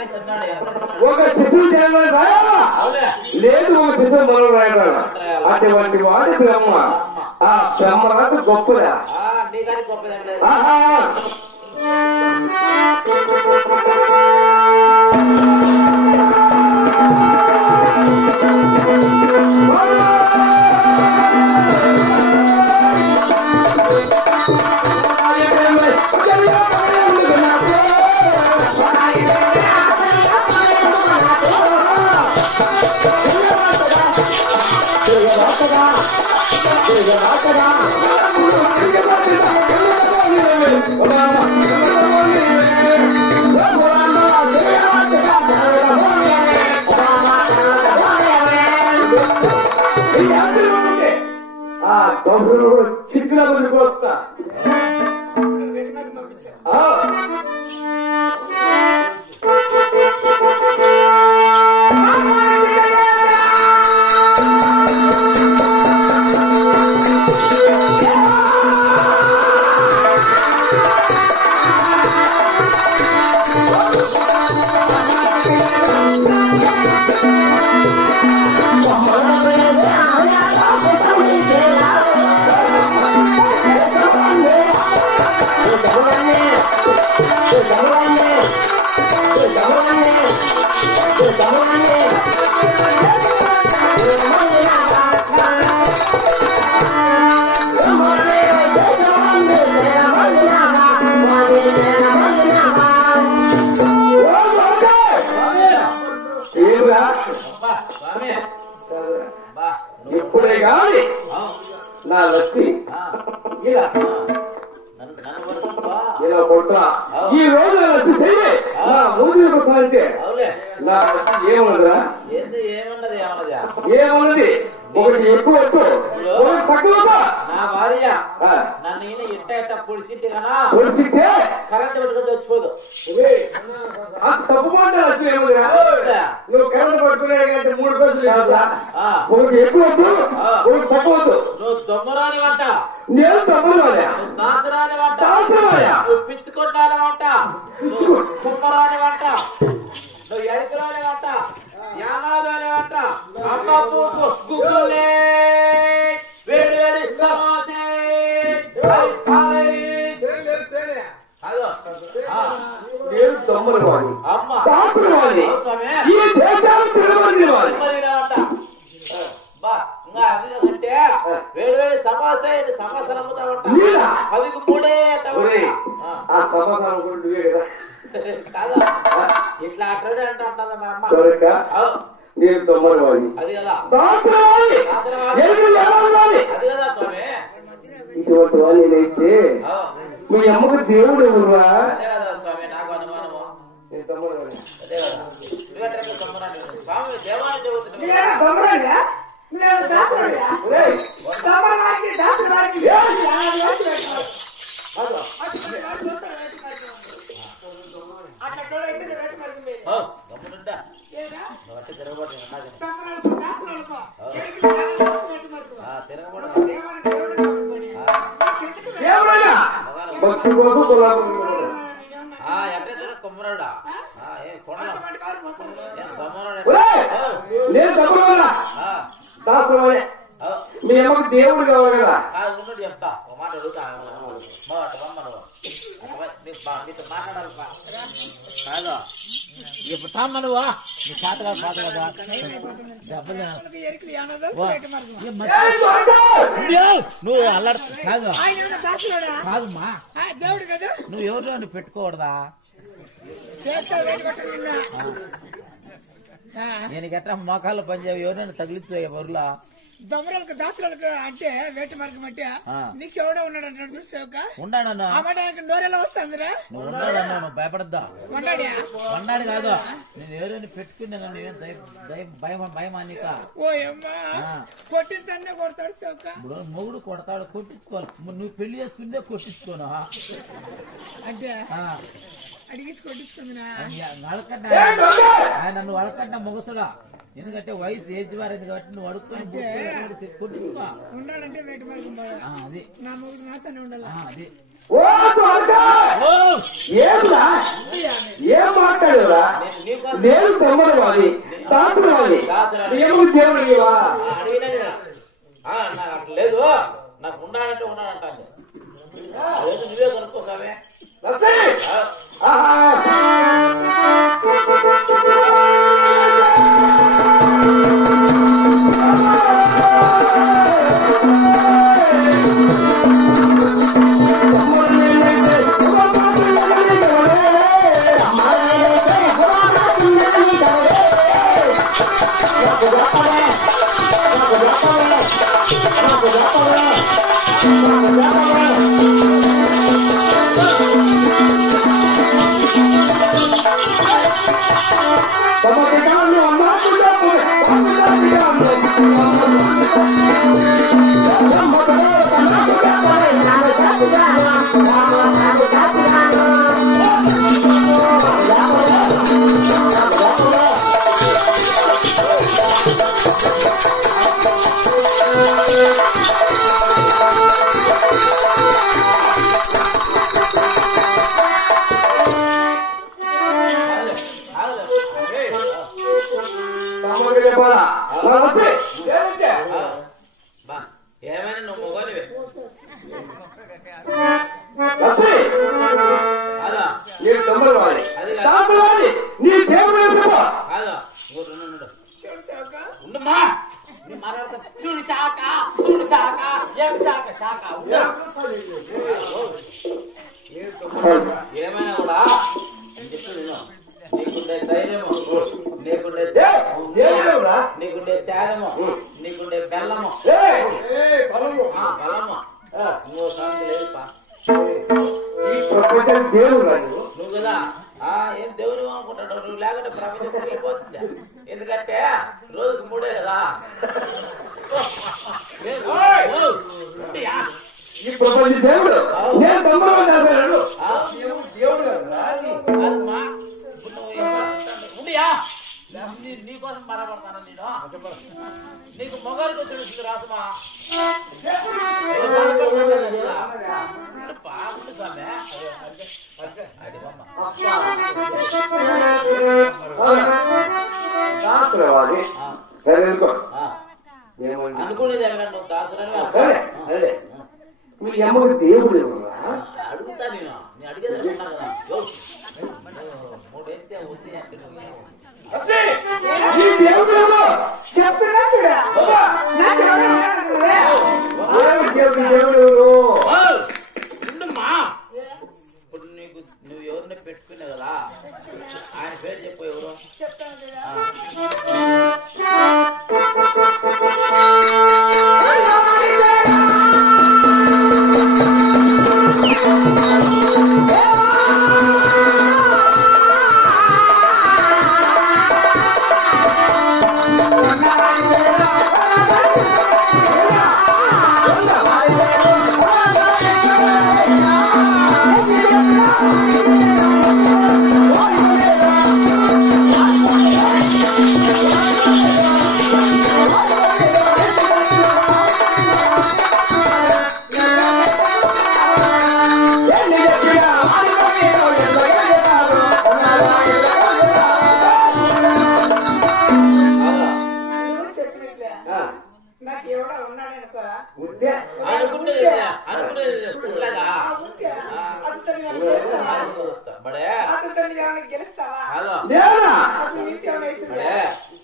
ఒక శిశువు లేదు, ఒక శిశువు మనం రాయగల అటువంటి వాడి బ్రహ్మ. ఆ బ్రహ్మ రాత గొప్పదా? చిక్కుల ముందుకు వస్తా. ఇప్పుడే కాదు నా లక్ష్మి ఇలా కొడుతున్నా. ఈ రోజు నా లక్ష్మి చెయ్యి నా ముందు వస్తానంటే నా లక్ష్మి ఏమన్నదా? ఏమన్నది? ఒకటి ఎక్కువ తక్కువ. నా భార్య నన్ను ఈయన ఇట్ట పొడిసిట్టే కదా పొడిసిట్టే కరెంట్ పెట్టుకుని వచ్చిపోదు. తప్పు మాట లక్ష్మి ఏమన్నా? నువ్వు కరెంట్ పట్టుకునే 3 పైసలు కాదా? ఒకటి ఎక్కువ ఒకటి తక్కువ. నువ్వు దొమ్మరాని వంట, నేను తమ్మురాలే. దాసరాని వంట, నువ్వు పిచ్చుకొట్టాలి వంట, కుమ్మరాని వంట, నువ్వు ఎరుకురాని వంట, యానాదాని వంట, అమ్మ పూపు గుగ్గులే వేడి వేడి సమోసే నేను తమ్ముడు వాడి అమ్మ తాకుడు వాడి ఈ దేశాలు తిరుమల వాడి అంటే వేడి వేడి సమోసా సమోసాలు అమ్ముతా ఉంటా. అవి 3 ఆ సమోసా కాదా ఇట్లా అట్లనే అంటే అంటుందా మా అమ్మ. నేను తమ్ముడు వాడి అది కదా అది కదా స్వామి. ఇటువంటి వాళ్ళు నేనైతే మీ అమ్మకు దేవుడు ఎవరురా? అదే కదా స్వామి నాకు అనుమానము. నేను తమ్ముడు వాడి అదే కదా స్వామి దేవాలయం చదువుతున్నా. భక్తి కోసం కొమ్మరాడా నేను తమ్ముడు దాసరాలే. మీ అమ్మకు దేవుడు కావాలి కదా? ఉన్నట్టు చెప్తా ఒక మాట అడుగుతా. మాట్లాడాలి కాదు ఇప్పుడు తామ్మ నువ్వు నీ పాతగా పాత కదా నువ్వు అల్లడు కాదు కాదమ్మా. దేవుడు కదా నువ్వు ఎవరిలో పెట్టుకోకూడదా? నేను గట్రా మోకాళ్ళు పనిచేవి ఎవరైనా తగిలించు బరులా దొమ్మరాలకు దాసులకు అంటే వేట మార్గం అంటే నీకు ఎవడో ఉన్నాడు అంటాడు చూసావుక ఉన్నాడన్నా నోరెలా వస్తుందిరా? నువ్వు ఉన్నాడన్నా నువ్వు భయపడద్దా? వండాడు కాదు నేను ఎవరైనా పెట్టుకున్నాను భయమా నీక? ఓ అమ్మా కొట్టిన తన్నే కొడతాడు చౌక. ఇప్పుడు మొగుడు కొడతాడు కొట్టించుకోవాలి. నువ్వు పెళ్లి చేసుకుందే కొట్టించుకోను అంటే అడిగించి కొట్టించుకుందినా? ఆయన నువ్వు అడకన్నా మొగసుడా. ఎందుకంటే వయసు ఏజ్ మారింది కాబట్టి నువ్వు అడుక్కొని కొట్టించుకో. ఉండాలంటే వేట మార్గం అది నా మొగుడు నాతోనే ఉండాలి. అది ఏం మాట్లాడరా? నీకు నేను తమ్మడవాది తాతవాది దేవుడు దేవుడు నీవా నాకు అట్లా లేదు నాకు ఉండాలంటే ఉండాలంటాను నువ్వే కొనుక్కోసామే ఏమైనా నువ్వు మొగనివే అదా నేను తమ్మడవాడి తాతవాది నీ దేవుడు కాదా ఉండమ్మా మాట్లాడతా చూడు శాఖ చూడు శాఖ ఏం శాఖ శాఖ ఏమైనా కూడా చెప్తుంది నీకుండే ధైర్యము నీకుండే దేవుడా నీకుండే త్యాగము నీకుండే బెల్లము బలము ఇంకో సాంగ్ లేదుపా దేవుడు నువ్వు కదా ఏం దేవుడు అనుకుంటాడు నువ్వు లేకుంటే ప్రపంచం వెళ్ళిపోతుంది ఎందుకంటే రోజుకు 3 కదా ఈ ప్రపంచ దేవుడు నేను తమ్మడు దేవుడు ఉండియా నీకోసం బాధపడతాను నేను నీకు మొగారికి వచ్చిన రాసుమా అనుకునేది నువ్వు దాసురని మీ అమ్మకు దేవుడు అడుగుతా నేను అడిగేది అనుకున్నాను కదా 3 అయితే ఉంది అంటే ఉండమ్మా ఇప్పుడు నీకు నువ్వు ఎవరిని పెట్టుకునే కదా ఆయన పేరు చెప్పు ఎవరు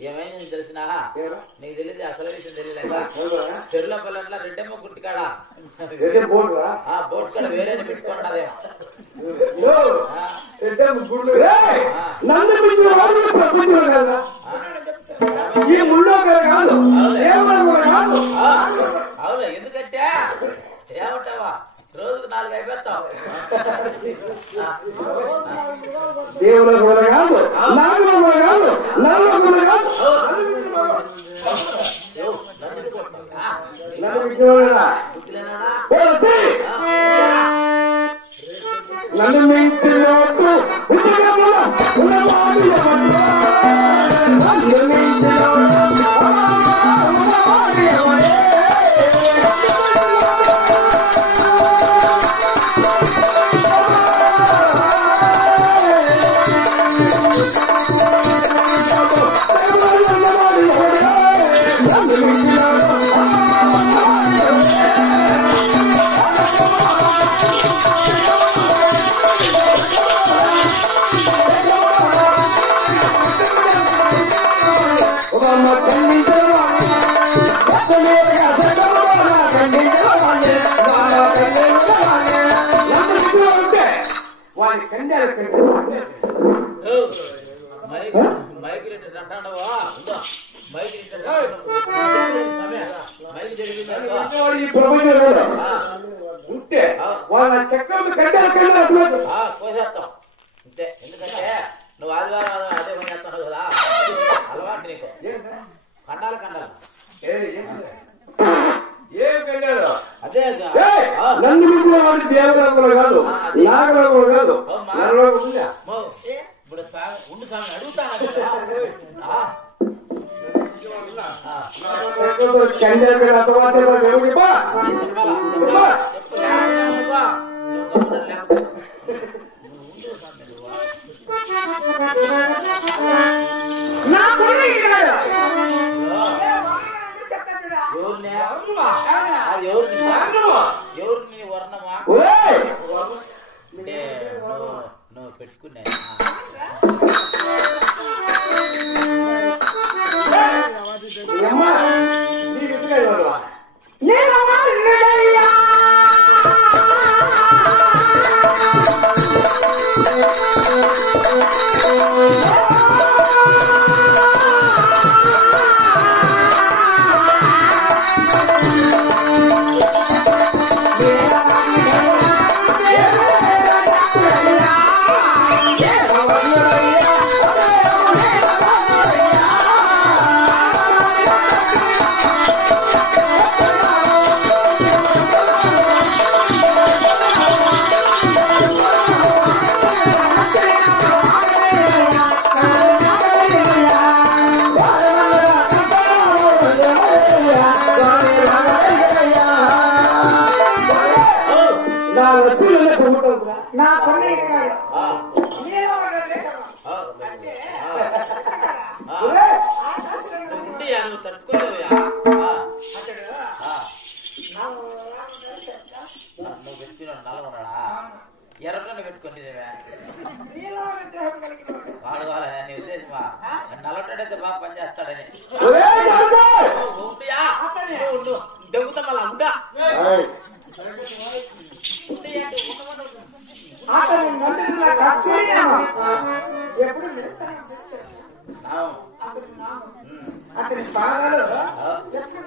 ఏమైనా తెలిసినా నీకు తెలియదు అసలు విషయం తెలియలేక చెరువుల పల్లెట్ల రెడ్డమ్మ గుర్తుకాడ బోట్ కాడ వేరే పెట్టుకుంటాదే అవును ఎందుకంటే ఏమంటావా రోజుకు 4 అయిపోతావు దేవుడు కూడా కాదు నాలుగు కూడా కాదు నలుగురు కూడా కాదు నన్ను మించినట్టు వాడి కండాలు కండాలు మైక్ అంటాడవా మైక్ ఈ ప్రపంచంలో ఉంటే వాళ్ళ చక్రం కండాలు కండాలు కోసేస్తాం అంతే. ఎందుకంటే నువ్వు ఆదివారం అదే పని చేస్తావు కదా, అలవాటు నీకు. కండాలు కండాలు ఏం కండాలు అదే నన్ను వాడి దేవరంగులు కాదు, నాగరంగులు కాదు. ఇప్పుడు ఉండు స్వామి అడుగుతాను. ఎవరిని వర్ణమా నువ్వు పెట్టుకున్నా నా కొన్ని నువ్వు పెట్టుకున్నాడు నల్లగొన్నాడా ఎర్రని పెట్టుకుని వాడు కావాలని నీ ఉద్దేశమా నల్లటైతే బాగా పని చేస్తాడని దెబ్బతా మళ్ళా ఉండా ఎప్పుడు అతని పాదాలు ఎప్పుడు